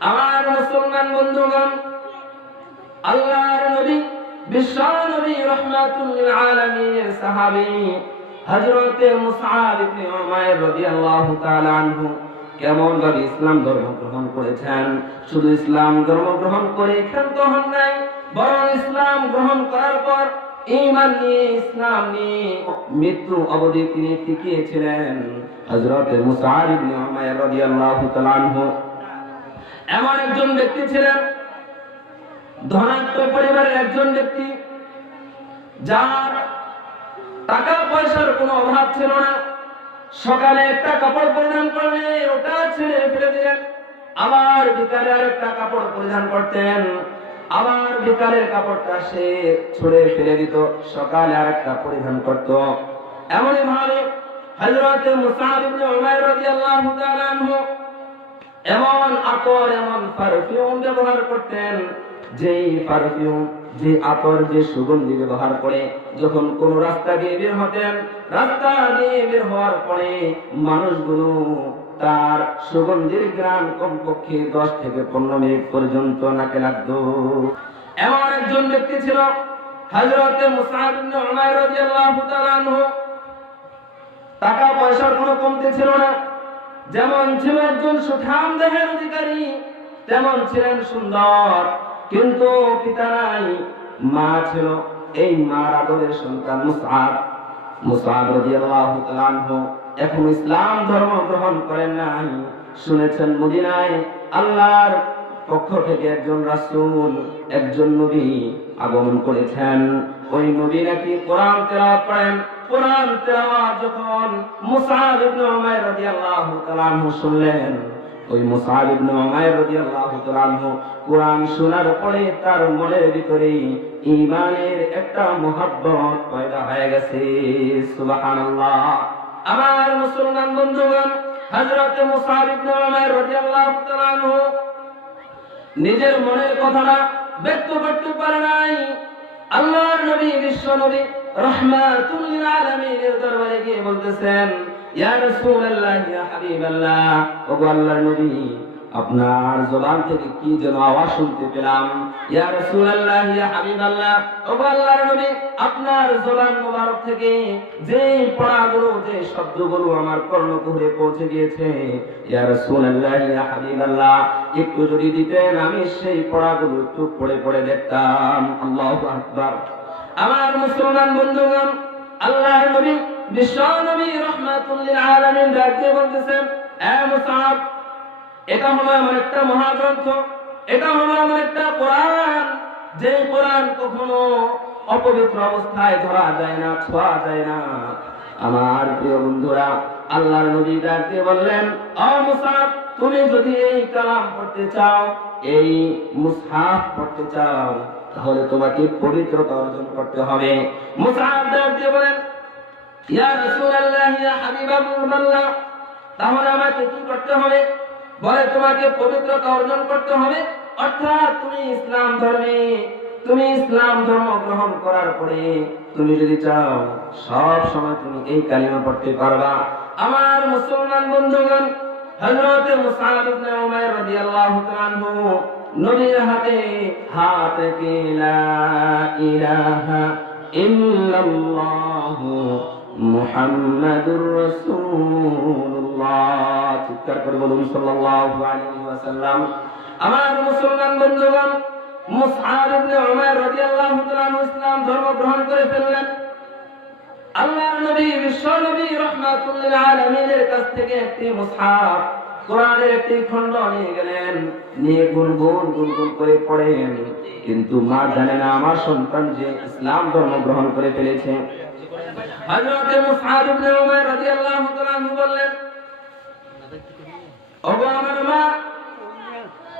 আমার মুসলমান বন্ধুগণ, আল্লাহর নবী বিশ্ব নবী রাহমাতুল লিল আলামিনের সাহাবী হযরত মুসআব ইবনে উমাইর রাদিয়াল্লাহু তাআলা আনহু কেমন ভাবে ইসলাম ধর্ম গ্রহণ করেছেন। শুধু ইসলাম ধর্ম গ্রহণ করে ক্ষান্ত হন নাই, বরং ইসলাম গ্রহণ করার পর ঈমান নিয়ে, ইসলাম নিয়ে মৃত্যু অবধি তিনি টিকেছিলেন। হযরত মুসআব ইবনে উমাইর রাদিয়াল্লাহু তাআলা আনহু এমন একজন ব্যক্তি ছিলেন, ধনাঢ্য পরিবারের একজন ব্যক্তি, যার টাকা পয়সার কোনো অভাব ছিল না। সকালে একটা কাপড় পরিধান করলে ওটা ছেড়ে ফেলে দিলেন, আবার বিকালে আরেকটা কাপড় পরিধান করতেন, আবার বিকালের কাপড়টা সে ছুঁড়ে ফেলে দিত, সকালে আরেকটা পরিধান করত। এমনই ভাবে হযরত মুসআব ইবনে উমাইর রাদিয়াল্লাহু তাআলা আনহু এমন আতর, এমন পারফিউম ব্যবহার করতেন, যেই পারফিউম, যে আতর, যে সুগন্ধি ব্যবহার করে যখন কোন রাস্তা দিয়ে বের হতেন, রাস্তা দিয়ে বের হওয়ার পরে মানুষগুলো তার সুগন্ধির ঘ্রাণ কমপক্ষে 10 থেকে 15 মিনিট পর্যন্ত নাকে লাগতো। এমন একজন ব্যক্তি ছিল হযরত মুসআব ইবনে উমাইর রাদিয়াল্লাহু তাআলা আনহু। টাকা পয়সার কোনো কমতি ছিল না। যেমন ছিল একজন সুঠাম দেহের অধিকারী, তেমন ছিলেন সুন্দর, কিন্তু পিতা নাই, মা ছিল। এই মার আদরের সন্তান মুসআব রাদিয়াল্লাহু তাআলা আনহু এখন ইসলাম ধর্ম গ্রহণ করেন নাই। শুনেছেন মদিনায় আল্লাহর পক্ষ থেকে একজন রাসূল, একজন নবী আগমন করেছেন। ওই নবী নাকি কোরআন তেলাওয়াত করেন। কোরআন তেলাওয়াত যখন মুসআব ইবনে উমাইর রাদিয়াল্লাহু তাআলা আনহু শুনলেন, ওই মুসআব ইবনে উমাইর রাদিয়াল্লাহু তাআলা আনহু কোরআন শোনার পরে তার মনের ভিতরে ঈমানের একটা মহব্বত পয়দা হয়ে গেছে। সুবহানাল্লাহ। আমার মুসলমান বন্ধুগণ, হযরত মুসআব ইবনে উমাইর রাদিয়াল্লাহু তাআলা আনহু নিজের মনের কথাটা ব্যক্ত করতে পারে নাই। আল্লাহর নবী, বিশ্ব নবী রাহমাতুল লিল আলামিনের দরবারে গিয়ে বলতেছেন, ইয়া রাসূলুল্লাহ, ইয়া হাবিবাল্লাহ, ওগো আল্লাহর নবী, আপনার জবান থেকে কি যেন আওয়াজ শুনতে পেলাম। ইয়া রাসূলুল্লাহ, ইয়া হাবিবাল্লাহ, ওগো আল্লাহর নবী, আপনার জবান মোবারক থেকে যে পড়াগুলো, যে শব্দগুলো আমার কর্ণকুহরে পৌঁছে গিয়েছে, ইয়া রাসূলুল্লাহ, ইয়া হাবিবাল্লাহ, একটু যদি দিতেন আমি সেই পড়াগুলো একটু পড়ে পড়ে দেখতাম। আল্লাহু আকবার। আমার মুসলমান বন্ধুগণ, আল্লাহর নবী, বিশ্ব নবী রাহমাতুল লিল আলামিন ডাকতে বলতেছেন, এ মুসআব, এটা হলো এমন একটা মহাগ্রন্থ, এটা হলো এমন একটা কোরআন, যে কোরআন কখনো অপবিত্র অবস্থায় ধরা যায় না, ছোঁয়া যায় না। আমার প্রিয় বন্ধুরা, আল্লাহর নবী ডাকতে বললেন, ও মুসআব, তুমি যদি এই কালাম পড়তে চাও, এই মুসহাফ পড়তে চাও, তাহলে তোমাকে পবিত্রতা অর্জন করতে হবে। মুসআব ডাকতে বলেন, ইয়া রাসূলুল্লাহ, ইয়া হাবিবাল্লাহ, তাহলে আমাকে কি করতে হবে? বলে, তোমাকে পবিত্রতা অর্জন করতে হবে, অর্থাৎ তুমি ইসলাম ধর্ম গ্রহণ করার পরে তুমি যদি চাও সব সময় তুমি এই কালিমা পড়তে পারবা। আমার মুসলমান বন্ধুগণ, হযরত মুসআব ইবনে উমাইর রাদিয়াল্লাহু তাআলা আনহু নবীর হাতে হাত রেখে লা ইলাহা ইল্লাল্লাহ মুহাম্মাদুর রাসূলুল্লাহ, চিৎকার করে বলুন সাল্লাল্লাহু আলাইহি ওয়াসাল্লাম। আমার মুসলমান বন্ধুগণ, মুসআব ইবনে উমাইর রাদিয়াল্লাহু তাআলা আনহু ইসলাম ধর্ম গ্রহণ করে ফেললেন। আল্লাহর নবী, বিশ্ব নবী রাহমাতুল লিল আলামিনের কাছ থেকে একটি মুসহাফ, কোরআনের একটি খণ্ড নিয়ে গেলেন, নিয়ে গুনগুন করে পড়েন। কিন্তু মা জানে না আমার সন্তান যে ইসলাম ধর্ম গ্রহণ করে ফেলেছে। হযরত মুসআব ইবনে উমাইর রাদিয়াল্লাহু তাআলা আনহু বললেন, ওগো আমার মা,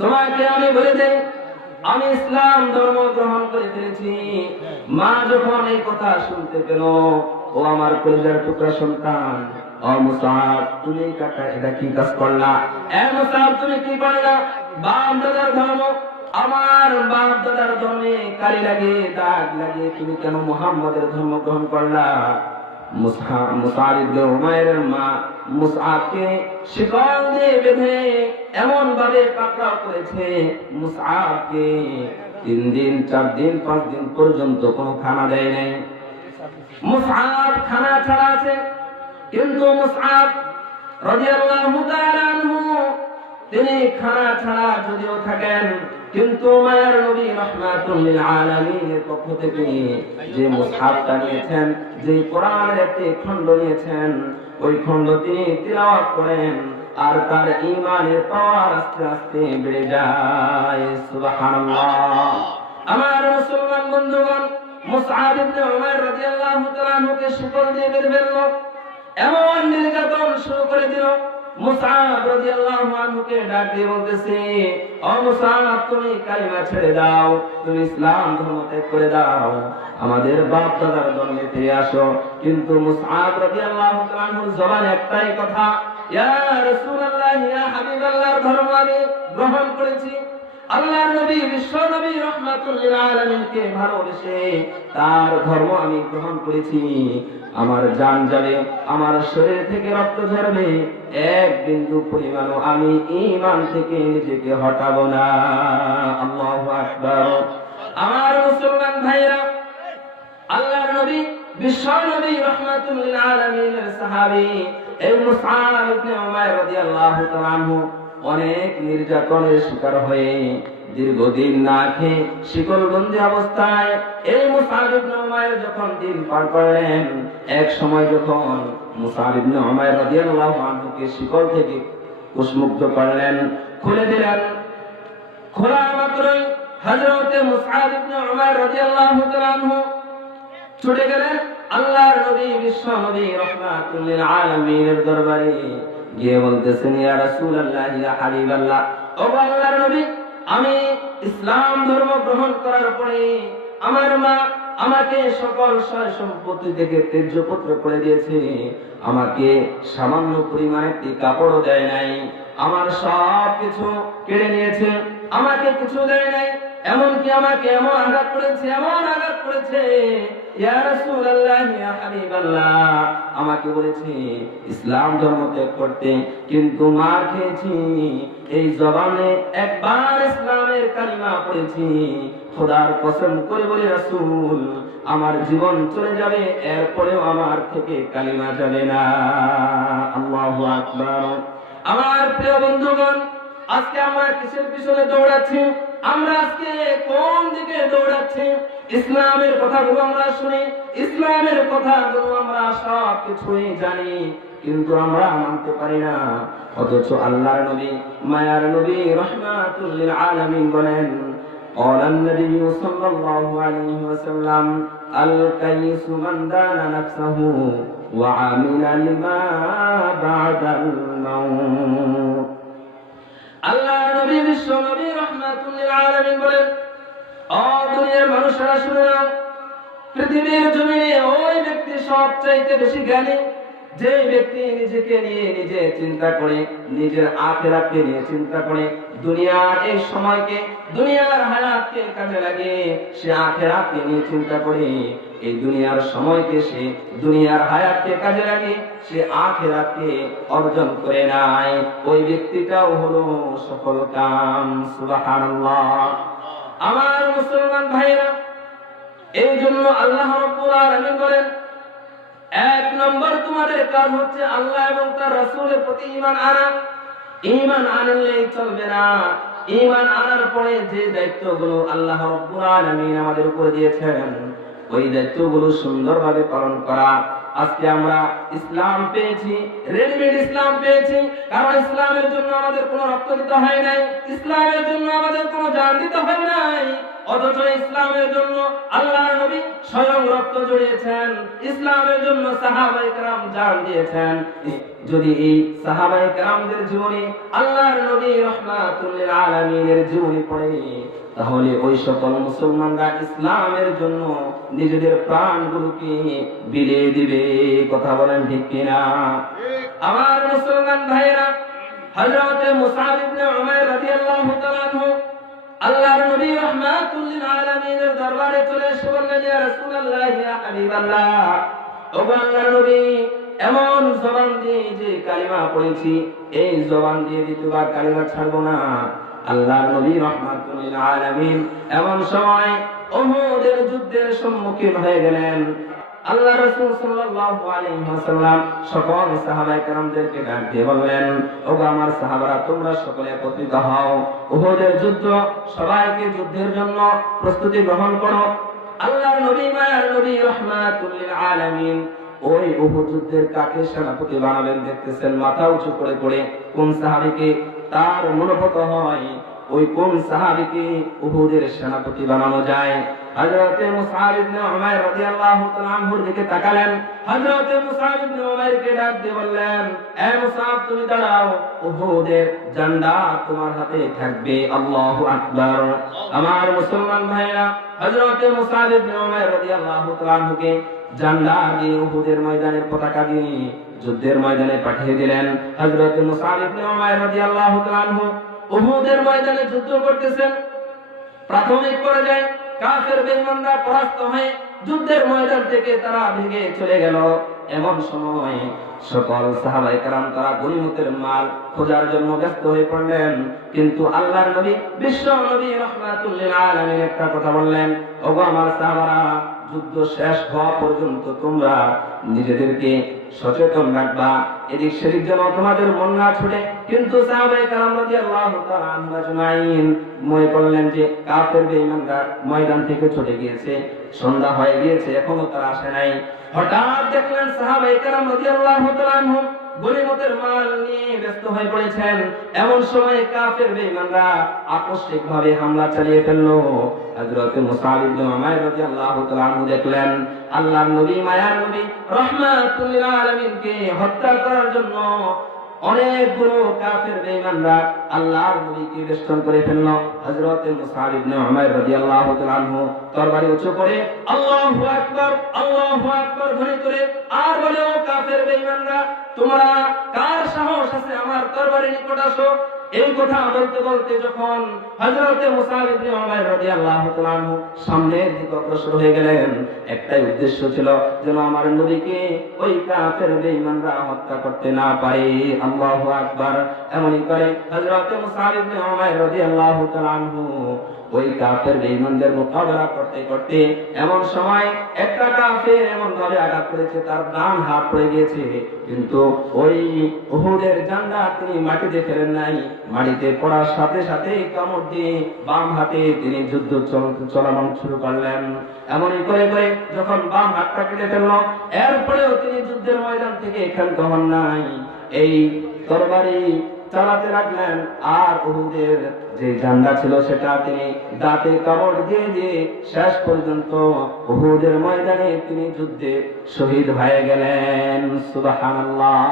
তোমাকে আমি বলে দেই, আমি ইসলাম ধর্ম গ্রহণ করে ফেলেছি। মা যখন এই কথা শুনতে পেল, ও আমার কলিজার টুকরা সন্তান, ও মুসআব, তুমি এটা কি কাজ করলা? এ মুসআব, তুমি কি করলা? বাপ দাদার ধর্ম, আমার বাপ দাদার ধর্মে কালি লাগে, দাগ লাগে, তুমি কেন মুহাম্মাদের ধর্ম গ্রহণ করলা? মুসআব ইবনে উমাইরের মা মুসআবকে শিকল দিয়ে বেঁধে এমন ভাবে পাকড়াও করেছে, মুসআবকে 3 দিন 4 দিন 5 দিন পর্যন্ত কোনো খানা দেয় নাই। মুসআব খানা ছাড়া আছে, কিন্তু মুসআব রাদিয়াল্লাহু তাআলা আনহু তিনি খানা ছাড়া যদিও থাকেন, কিন্তু মায়ার নবী রাহমাতুল লিল আলামিনের পক্ষ থেকে যে মুসহাফটা নিয়েছেন, যে কোরআনের একটি খণ্ড নিয়েছেন, ওই খণ্ড তিনি তিলাওয়াত করেন আর তার ঈমানের পাওয়ার আস্তে আস্তে বেড়ে যায়। সুবহানাল্লাহ। আমার মুসলমান বন্ধুগণ, মুসআব ইবনে উমাইর রাদিয়াল্লাহু তাআলা আনহুকে শিকল দিয়ে বেঁধে ফেললো, এমন নির্যাতন শুরু করে দিল। মুসআব রাদিয়াল্লাহু আনহুকে ডাক দিয়ে বলতেছে, ও মুসআব, তুমি কালিমা ছেড়ে দাও, তুমি ইসলাম ধর্ম ত্যাগ করে দাও, আমাদের বাপ দাদার ধর্মে ফিরে আসো। কিন্তু মুসআব রাদিয়াল্লাহু তাআলা আনহুর জবানে একটাই কথা, ইয়া রাসূলুল্লাহ, ইয়া হাবিবাল্লাহর ধর্ম আমি গ্রহণ করেছি। আল্লাহর নবী, বিশ্ব নবী রাহমাতুল লিল আলামিনকে ভালোবেসে তার ধর্ম আমি গ্রহণ করেছি। আমার জান যাবে, আমার শরীর থেকে রক্ত ঝরবে, এক বিন্দু পরিমাণও আমি ঈমান থেকে নিজেকে হটাবো না। আল্লাহু আকবার। আমার মুসলমান ভাইরা, আল্লাহর নবী, বিশ্ব নবী রাহমাতুল লিল আলামিনের সাহাবী এই মুসআব ইবনে উমাইর রাদিয়াল্লাহু তাআলা আনহু অনেক নির্যাতনের শিকার হয়ে দীর্ঘদিন না খেয়ে শিকলবন্দি অবস্থায় এই মুসআব ইবনে উমাইর যখন দিন পার করলেন, এক সময় যখন মুসআব ইবনে উমাইর রাদিয়াল্লাহু আনহুকে শিকল থেকে কুশমুক্ত করলেন, খুলে দিলেন, খোলা মাত্রই হযরতে মুসআব ইবনে উমাইর রাদিয়াল্লাহু তাআলা আনহু ছুটে গেলেন আল্লাহর নবী, বিশ্ব নবী রাহমাতুল লিল আলামিনের দরবারে গিয়ে বলতেছেন, ইয়া রাসূলুল্লাহ, ইয়া হাবিবাল্লাহ, ও আল্লাহর নবী, আমি ইসলাম ধর্ম গ্রহণ করার পরে আমার মা আমাকে সকল সয় সম্পত্তি থেকে ত্যায্যপুত্র করে দিয়েছে, আমাকে সামান্য পরিমাণ একটি কাপড়ও দেয় নাই, আমার সব কিছু কেড়ে নিয়েছে, আমাকে কিছু দেয় নাই, এমনকি আমাকে এমন আঘাত করেছে, এমন আঘাত করেছে, ইয়া রাসূলুল্লাহ, ইয়া হাবিবাল্লাহ, আমাকে বলেছে ইসলাম ধর্ম ত্যাগ করতে, কিন্তু মার খেয়েছি, এই জবানে একবার ইসলামের কালিমা পড়েছি, খোদার কসম করে বলি রাসূল, আমার জীবন চলে যাবে, এরপরেও আমার থেকে কালিমা যাবে না। আল্লাহু আকবার। আমার প্রিয় বন্ধুগণ, আজকে আমরা কিসের পিছনে দৌড়াচ্ছি? আমরা আজকে কোন দিকে দৌড়াচ্ছি? ইসলামের কথাগুলো আমরা শুনি, ইসলামের কথাগুলো আমরা সব কিছুই জানি, কিন্তু আমরা মানতে পারি না। অথচ আল্লাহর নবী, মায়ার নবী রাহমাতুল লিল আলামিন বলেন, قال النبي صلى الله عليه وسلم الكيس من دان نفسه وعمل لما بعد الموت। আল্লাহ নবী, বিশ্ব নবী রাহমাতুল লিল আলামিন বলেন, ও দুনিয়ার মানুষেরা শুনে নাও, পৃথিবীর জমিনে ওই ব্যক্তি সবচাইতে বেশি জ্ঞানী, যে ব্যক্তি নিজেকে নিয়ে নিজে চিন্তা করে, নিজের আখিরাতকে নিয়ে চিন্তা করে, দুনিয়ার এই সময়কে, দুনিয়ার হায়াতকে কাজে লাগে, সে আখিরাতকে নিয়ে চিন্তা করে, এই দুনিয়ার সময়কে সে দুনিয়ার হায়াতকে কাজে লাগে, সে আখিরাতকে অর্জন করে নাই, ওই ব্যক্তিটাও হলো সফল কাম। সুবহানাল্লাহ। আমার মুসলমান ভাইরা, এই জন্য আল্লাহ রাব্বুল আলামিন বলেন, এক নম্বর তোমাদের কাজ হচ্ছে আল্লাহ এবং তার রাসূলের প্রতি ঈমান আনা। ঈমান আনলেই চলবে না, ঈমান আনার পরে যে দায়িত্বগুলো আল্লাহ রাব্বুল আলামিন আমাদের উপর দিয়েছেন, ওই দায়িত্বগুলো সুন্দরভাবে পালন করা। আজকে আমরা ইসলাম পেয়েছি, রেডিমেড ইসলাম পেয়েছি, কারণ ইসলামের জন্য আমাদের কোনো রক্ত দিতে হয় নাই, ইসলামের জন্য আমাদের কোনো জান দিতে হয় নাই, অথচ ইসলামের জন্য আল্লাহর নবী স্বয়ং রক্ত জড়িয়েছেন, ইসলামের জন্য সাহাবায়ে কেরাম জান দিয়েছেন। যদি এই সাহাবায়ে কেরামদের জীবনী, আল্লাহর নবী রাহমাতুল লিল আলামিনের জীবনী পড়ে, তাহলে ওই সকল মুসলমানরা ইসলামের জন্য নিজেদের প্রাণগুলোকে বিলিয়ে দিবে। কথা বলেন ঠিক কিনা? আমার মুসলমান ভাইরা, হযরত মুসআব ইবনে উমাইর রাদিয়াল্লাহু তাআলা আনহু আল্লাহর নবী রাহমাতুল লিল আলামিনের দরবারে চলে এসে বললেন, ইয়া রাসূলুল্লাহ, ইয়া হাবিবাল্লাহ, ওগো আল্লাহর নবী, এমন জবান দিয়ে যে কালিমা পড়েছি, এই জবান দিয়ে দ্বিতীয়বার কালিমা ছাড়বো না। আল্লাহর নবী রাহমাতুল লিল আলামিন এমন সময় উহুদের যুদ্ধের সম্মুখীন হয়ে গেলেন। আল্লাহ রাসূল সাল্লাল্লাহু আলাইহি ওয়াসাল্লাম সকল সাহাবায়ে কেরামদেরকে ডাক দিয়ে বললেন, ওগো আমার সাহাবারা, তোমরা সকলে একত্রিত হও, উহুদের যুদ্ধ, সবাইকে যুদ্ধের জন্য প্রস্তুতি গ্রহণ করো। আল্লাহর নবী, মায়ার নবী রাহমাতুল লিল আলামিন ওই উহুদ যুদ্ধের কাকে সেনাপতি বানাবেন দেখতেছেন, মাথা উঁচু করে করে কোন সাহাবীকে তার মনোভূত হয়, ওই কোন সাহাবীকে উহুদের সেনাপতি বানানো যায়। হযরতে মুসআব ইবনে উমাইর রাদিয়াল্লাহু তাআলা আনহুর দিকে তাকালেন। হযরতে মুসআব ইবনে উমাইরকে ডাক দিয়ে বললেন, এ মুসআব, তুমি দাঁড়াও, উহুদের ঝান্ডা তোমার হাতে থাকবে। আল্লাহু আকবার। আমার মুসলমান ভাইরা, হযরতে মুসআব ইবনে উমাইর রাদিয়াল্লাহু তাআলা আনহুকে ঝান্ডা দিয়ে উহুদের ময়দানের পতাকা দিয়ে যুদ্ধের ময়দানে পাঠিয়ে দিলেন। হযরতে মুসআব ইবনে উমাইর রাদিয়াল্লাহু তাআলা আনহু উহুদের ময়দানে যুদ্ধ করতেছেন। প্রাথমিক পর্যায়ে কাফের বেঈমানরা পরাস্ত হয়ে যুদ্ধের ময়দান থেকে তারা ভেগে চলে গেল। এমন সময় সকল সাহাবায়ে কেরাম তারা গনিমতের মাল খোঁজার জন্য ব্যস্ত হয়ে পড়লেন। কিন্তু আল্লাহর নবী, বিশ্ব নবী রাহমাতুল লিল আলামিন একটা কথা বললেন, ওগো আমার সাহাবারা, যুদ্ধ শেষ হওয়া পর্যন্ত তোমরা নিজেদেরকে সচেতন রাখবা, এদিক সেদিক যেন তোমাদের মন না ছুটে। কিন্তু সাহাবায়ে কেরাম রাদিয়াল্লাহু তাআলা আনহুম আজমাইন মনে করলেন যে কাফের বেঈমানরা ময়দান থেকে চলে গিয়েছে, সন্ধ্যা হয়ে গিয়েছে, এখনো তারা আসে নাই। হঠাৎ দেখলেন সাহাবায়ে কেরাম রাদিয়াল্লাহু তাআলা আনহুম গনিমতের মাল নিয়ে ব্যস্ত হয়ে পড়েছেন। এমন সময় কাফের বেঈমানরা আকস্মিকভাবে হামলা চালিয়ে ফেললো। হযরত মুসআব ইবনে উমাইর রাদিয়াল্লাহু তাআলা আনহু দেখলেন আল্লাহর নবী, মায়ার নবী রাহমাতুল লিল আলামিনকে হত্যা করার জন্য অনেকগুলো কাফের বেঈমানরা আল্লাহর নবীকে বেষ্টন করে ফেললো। হযরত মুসআব ইবনে উমাইর রাদিয়াল্লাহু তাআলা আনহু তরবারি উঁচু করে আল্লাহু আকবার, আল্লাহু আকবার ধ্বনি করে আর বলে, ও কাফের বেঈমানরা, তোমরা কার সাহস আছে আমার তরবারির নিকট আসো। এই কথা বলতে বলতে যখন হযরত মুসআব ইবনে উমাইর রাদিয়াল্লাহু তাআলা আনহু সামনের দিকে অগ্রসর হয়ে গেলেন, একটাই উদ্দেশ্য ছিল, যেন আমার নবীকে ওই কাফের বেঈমানরা হত্যা করতে না পারে। আল্লাহু আকবার। এমনই করে হযরত মুসআব ইবনে উমাইর রাদিয়াল্লাহু তাআলা আনহু ওই কাফের বেঈমানদের মোকাবেলা করতে করতে এমন সময় একটা কাফের এমন ভাবে আঘাত করেছে, তার ডান হাত পড়ে গিয়েছে, কিন্তু ওই উহুদের ঝান্ডা তিনি মাটিতে ফেলেন নাই। মাটিতে পড়ার সাথে সাথে কামড় দিয়ে বাম হাতে তিনি যুদ্ধ চলমান শুরু করলেন। এমনই করে করে যখন বাম হাতটা কেটে ফেলল, এরপরেও তিনি যুদ্ধের ময়দান থেকে ক্ষান্ত হন নাই, এই তরবারি চালাতে লাগলেন। আর উহুদের যে ঝান্ডা ছিল সেটা তিনি দাঁতে কামড় দিয়ে দিয়ে শেষ পর্যন্ত উহুদের ময়দানে তিনি যুদ্ধে শহীদ হয়ে গেলেন। সুবহানাল্লাহ।